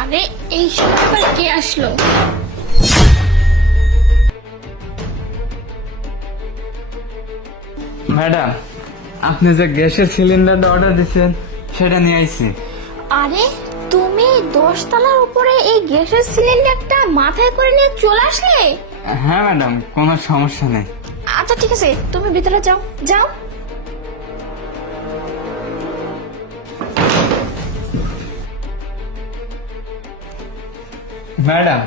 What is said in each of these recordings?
আরে এই কে আসলো? ম্যাডাম আপনি যে গ্যাসের সিলিন্ডারটা অর্ডার দিচ্ছেন সেটা নিয়ে আইছি। আরে তুমি দশতলার উপরে এই গ্যাসের সিলিন্ডারটা মাথায় করে নিয়ে চলে আসলে? হ্যাঁ ম্যাডাম কোনো সমস্যা নেই। আচ্ছা ঠিক আছে তুমি ভিতরে যাও যাও। ম্যাডাম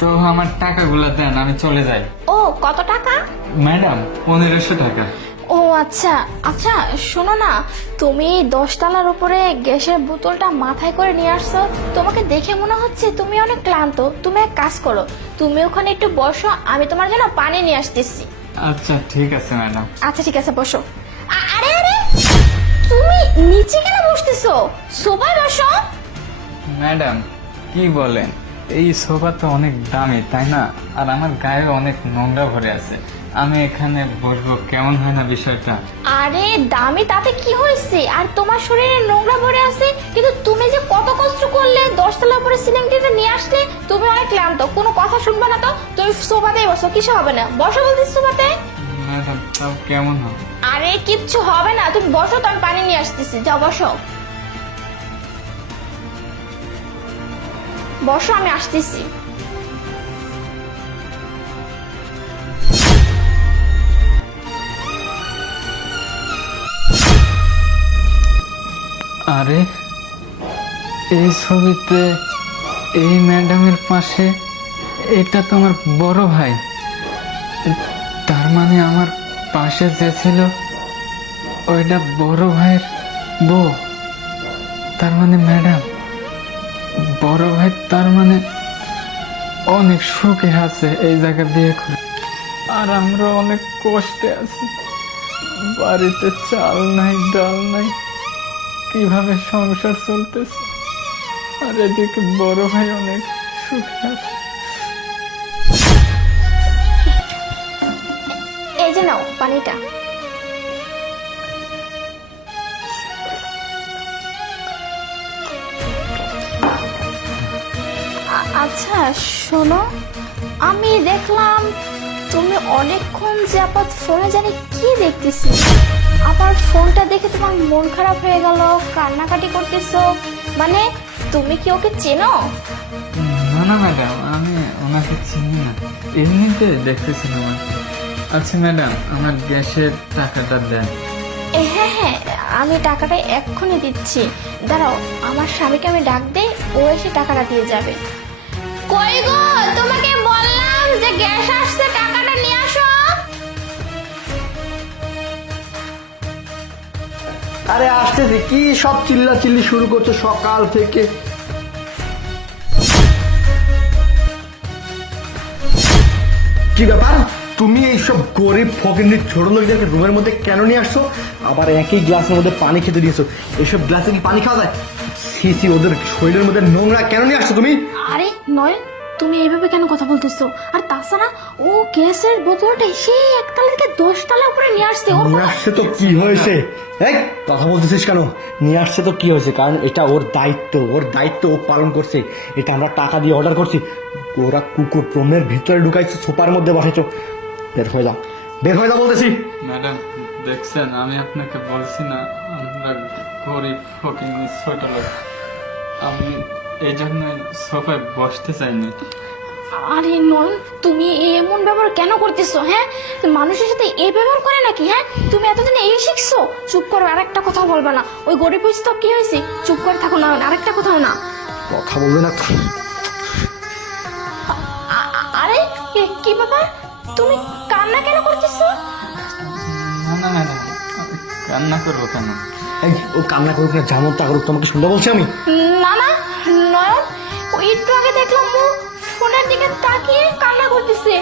তো আমার টাকাগুলো দেন আমি চলে যাই। ও কত টাকা? ম্যাডাম পনেরোশো টাকা। ও আচ্ছা। আচ্ছা শোনো না তুমি দশতলার উপরে গ্যাসের বোতলটা মাথায় করে নিয়ে আসছো তোমাকে দেখে মনে হচ্ছে তুমি অনেক ক্লান্ত। তুমি এক কাজ করো তুমি ওখানে একটু বসো আমি তোমার জন্য পানি নিয়ে আসতেছি। আচ্ছা ঠিক আছে ম্যাডাম। আচ্ছা ঠিক আছে বসো। আ- আরে আরে তুমি নিচে কেন বসতেছো? সোফায় বসো। ম্যাডাম কি বলেন? এই সোফা তো অনেক দামি তাই না? আর আমার গায়ে অনেক নোংরা ভরে আছে। আমি এখানে বসবো কেমন হয় না বিষয়টা? আরে দামি তাতে কি হয়েছে? আর তোমার শরীরে নোংরা ভরে আছে কিন্তু তুমি যে কত কষ্ট করলে দশতলা উপরে সিলিন্ডারটা নিয়ে আসলে তুমি অনেক ক্লান্ত। কোনো কথা শুনবে না তো? তুমি সোফাতেই বসো কিছু হবে না। বসো বলছিস সোফাতে ম্যাডাম তাও কেমন হবে? আরে কিচ্ছু হবে না। তুমি বসো তো আমি পানি নিয়ে আসতেছি। যাও বসো। বসো, আমি আসতেছি। আরে, এই ছবিতে এই ম্যাডামের পাশে এটা তো আমার বড় ভাই। তার মানে আমার পাশে যে ছিল, ওইটা বড় ভাইয়ের বউ। তার মানে ম্যাডাম। বড় ভাই, তার মানে অনেক সুখে আছে এই জায়গা বিয়ে করে। আর আমরা অনেক কষ্টে আছি। বাড়িতে চাল নাই, ডাল নাই। কীভাবে সংসার চলতেছে? আর এদিকে বড় ভাই অনেক সুখে আছে। এই যে নাও পানিটা। আচ্ছা শোনো আমি দেখলাম তুমি অনেকক্ষণ যাবৎ ফোনে জানি কি দেখতেছি। আবার ফোনটা দেখে তোমার মন খারাপ হয়ে গেল কান্নাকাটি করতেছো। মানে তুমি কি ওকে চেনো? না না ম্যাডাম আমি ওনাকে চিনি না। এমনিতে দেখতেছিলাম আচ্ছা ম্যাডাম আমার গ্যাসের টাকাটা দেন। হ্যাঁ হ্যাঁ আমি টাকাটা এক্ষুনি দিচ্ছি। দাঁড়াও আমার স্বামীকে আমি ডাক দেই ও এসে টাকাটা দিয়ে যাবে। আরে কি সব চিল্লা চিল্লি শুরু সকাল থেকে। কি ব্যাপার? তুমি এইসব গরিব ফকিন্দির ছোট লোকদেরকে রুমের মধ্যে কেন নিয়ে আসছো? আবার একই গ্লাসের মধ্যে পানি খেতে দিয়েছ। এইসব গ্লাসে কি পানি খাওয়া যায়? সি সি ওদের শরীরের মধ্যে নোংরা কেন নিয়ে আসছো তুমি? আরে নয় তুমি এইভাবে কেন কথা বলতেছো? আর তাছাড়া ও গ্যাসের বোতলটা সেই একতলা থেকে দশতলা উপরে নিয়ে আসছে ওর নিয়ে আসছে তো কি হয়েছে? এই কথা বলতেছিস কেন? নিয়ে আসছে তো কি হয়েছে? কারণ এটা ওর দায়িত্ব ওর দায়িত্ব ও পালন করছে। এটা আমরা টাকা দিয়ে অর্ডার করছি। ওরা কুকুর প্রমের ভিতরে ঢুকাইছে সোপার মধ্যে বসাইছো বের হয়ে যাও। বের হয়ে যাও বলতেছি। ম্যাডাম দেখছেন আমি আপনাকে বলছি না আমরা গরিব ফকির ছোট লোক। আমি এই জন্য সোফায় বসতে চাইনি। আরে নন তুমি এমন ব্যবহার কেন করতেছো হ্যাঁ? মানুষের সাথে এই ব্যবহার করে নাকি হ্যাঁ? তুমি এতদিন এই শিখছো? চুপ করো আরেকটা কথা বলবে না। ওই গরিব তো কি হয়েছে? চুপ করে থাকো না আরেকটা কথাও না। কথা বলবে না আরে কি- কি ব্যাপার? তুমি কান্না কেন করতেছো? না না ম্যাডাম কান্না করব কেন? এই ও কান্না করুক না যেমন তা করুক তোমাকে শুনতে বলছি আমি। না না নয়ন ওই একটু আগে দেখলাম ও ফোনের দিকে তাকিয়ে কান্না করতেছে।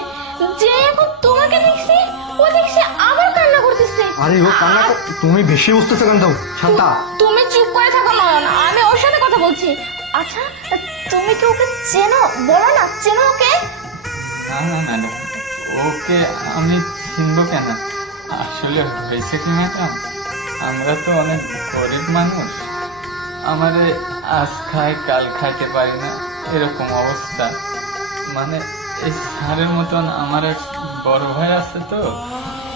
যে এখন তোমাকে দেখছি ও দেখছি আবার কান্না করতেছে। আরে ও কান্না তুমি বেশি বুঝতেছো কেন তাও শান্তা। তুমি চুপ করে থাকো নয়ন আমি ওর সাথে কথা বলছি। আচ্ছা তুমি কি ওকে চেনো? বলো না চেনো ওকে? না না ম্যাডাম ওকে আমি চিনবো কেন? আসলে হয়েছে কি ম্যাডাম? আমরা তো অনেক গরিব মানুষ। আমারে আজ খায় কাল খাইতে পারি না এরকম অবস্থা। মানে এই স্যারের মতন আমার এক বড় ভাই আছে তো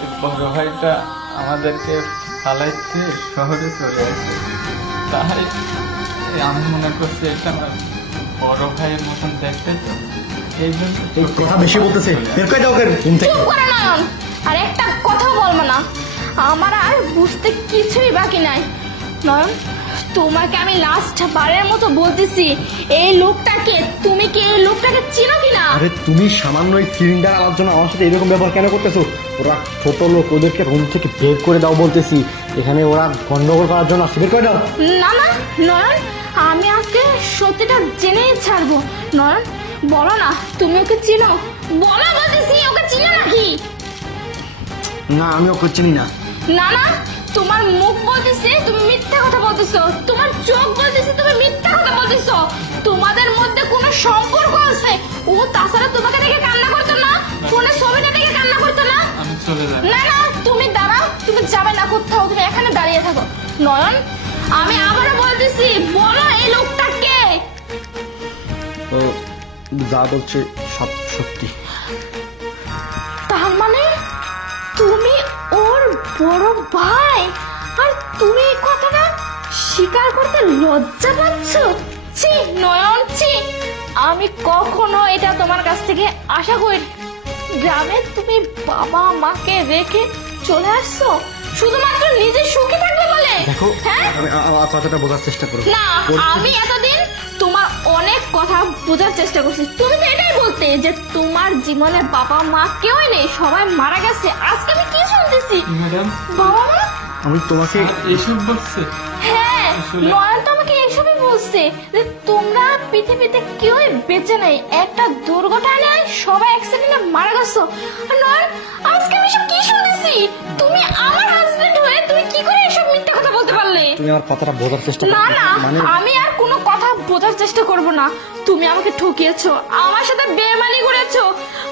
এই বড় ভাইটা আমাদেরকে ফালাইতে শহরে চলে আসে। তাই আমি মনে করছি এটা আমার বড় ভাইয়ের মতন দেখতে তো এই জন্য কথা বেশি বলতেছে। বের করে দাও রুম থেকে। চুপ করে নয়ন আর একটা কথা বলব না। আমার আর বুঝতে কিছুই বাকি নাই। নয়ন তোমাকে আমি লাস্ট বারের মতো বলতেছি এই লোকটাকে তুমি কি এই লোকটাকে চিনো কিনা? আরে তুমি সামান্য এই সিলিন্ডার আনার জন্য আমার সাথে এরকম ব্যবহার কেন করতেছো? ওরা ছোট লোক ওদেরকে রুম থেকে বের করে দাও বলতেছি। এখানে ওরা গন্ডগোল করার জন্য আসছে বের করে দাও। না না নয়ন আমি আজকে সত্যিটা জেনেই ছাড়বো। নয়ন বলো না তুমি ওকে চিনো? বলো বলতেছি ওকে চিনো নাকি? না আমি ওকে চিনি না। না না তোমার মুখ বলতেছে তুমি মিথ্যা কথা বলতেছো। তোমার চোখ বলতেছে তুমি মিথ্যা কথা বলতেছো। তোমাদের মধ্যে কোনো সম্পর্ক আছে? ও তাছাড়া তোমাকে দেখে কান্না করতো না? ফোনে ছবিটা দেখে কান্না করতো না? আমি চলে যাই। না না তুমি দাঁড়াও তুমি যাবে না কোথাও তুমি এখানে দাঁড়িয়ে থাকো। নয়ন আমি আবারও বলতেছি বলো এই লোকটা কে? ও যা বলছে সব সত্যি। তুমি ওর বড় ভাই আর তুমি এই কথাটা স্বীকার করতে লজ্জা পাচ্ছ ছি নয়ন ছি আমি কখনো এটা তোমার কাছ থেকে আশা করি গ্রামে তুমি বাবা মাকে রেখে চলে আসছো শুধুমাত্র নিজে সুখী থাকবে বলে দেখো হ্যাঁ আমি কথাটা বোঝার চেষ্টা করো না আমি এতদিন বোঝার চেষ্টা করছি। তুমি তো এটাই বলতে যে তোমার জীবনে বাবা মা কেউই নেই সবাই মারা গেছে। আজকে আমি কি শুনতেছি? ম্যাডাম বাবা মা? আমি তোমাকে এইসব বলছে? হ্যাঁ নয়ন তো আমাকে এসবই বলছে যে তোমরা পৃথিবীতে কেউই বেঁচে নেই। একটা দুর্ঘটনায় সবাই অ্যাক্সিডেন্টে মারা গেছো। আর নয়ন আজকে আমি সব কি শুনতেছি? তুমি আমার হাজবেন্ড হয়ে তুমি কি করে এসব মিথ্যা কথা বলতে পারলে? তুমি আমার কথাটা বোঝার চেষ্টা না না মানে আমি আর কোনো বোঝার চেষ্টা করব না। তুমি আমাকে ঠকিয়েছো আমার সাথে বেমানি করেছ।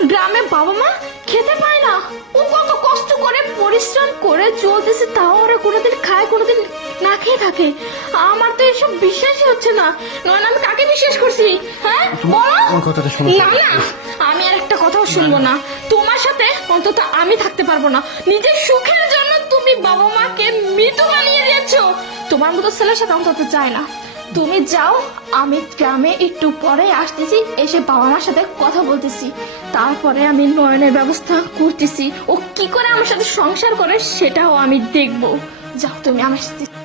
গ্রামে বাবা মা খেতে পায় না। ও কত কষ্ট করে পরিশ্রম করে চলতেছে তাও ওরা কোনোদিন খায় কোনোদিন না খেয়ে থাকে। আমার তো এসব বিশ্বাসই হচ্ছে না। নয় আমি কাকে বিশ্বাস করছি? হ্যাঁ? বলো। আমার কথাটা শোনো। না না আমি আর একটা কথাও শুনব না। তোমার সাথে অন্তত আমি থাকতে পারব না। নিজের সুখের জন্য তুমি বাবা মাকে মৃত বানিয়ে দিয়েছ। তোমার মতো ছেলের সাথে অন্তত চাই না। তুমি যাও, আমি গ্রামে একটু পরে আসতেছি, এসে বাবা মার সাথে কথা বলতেছি। তারপরে আমি নয়নের ব্যবস্থা করতেছি। ও কি করে আমার সাথে সংসার করে সেটাও আমি দেখব। যাও, তুমি আমার সাথে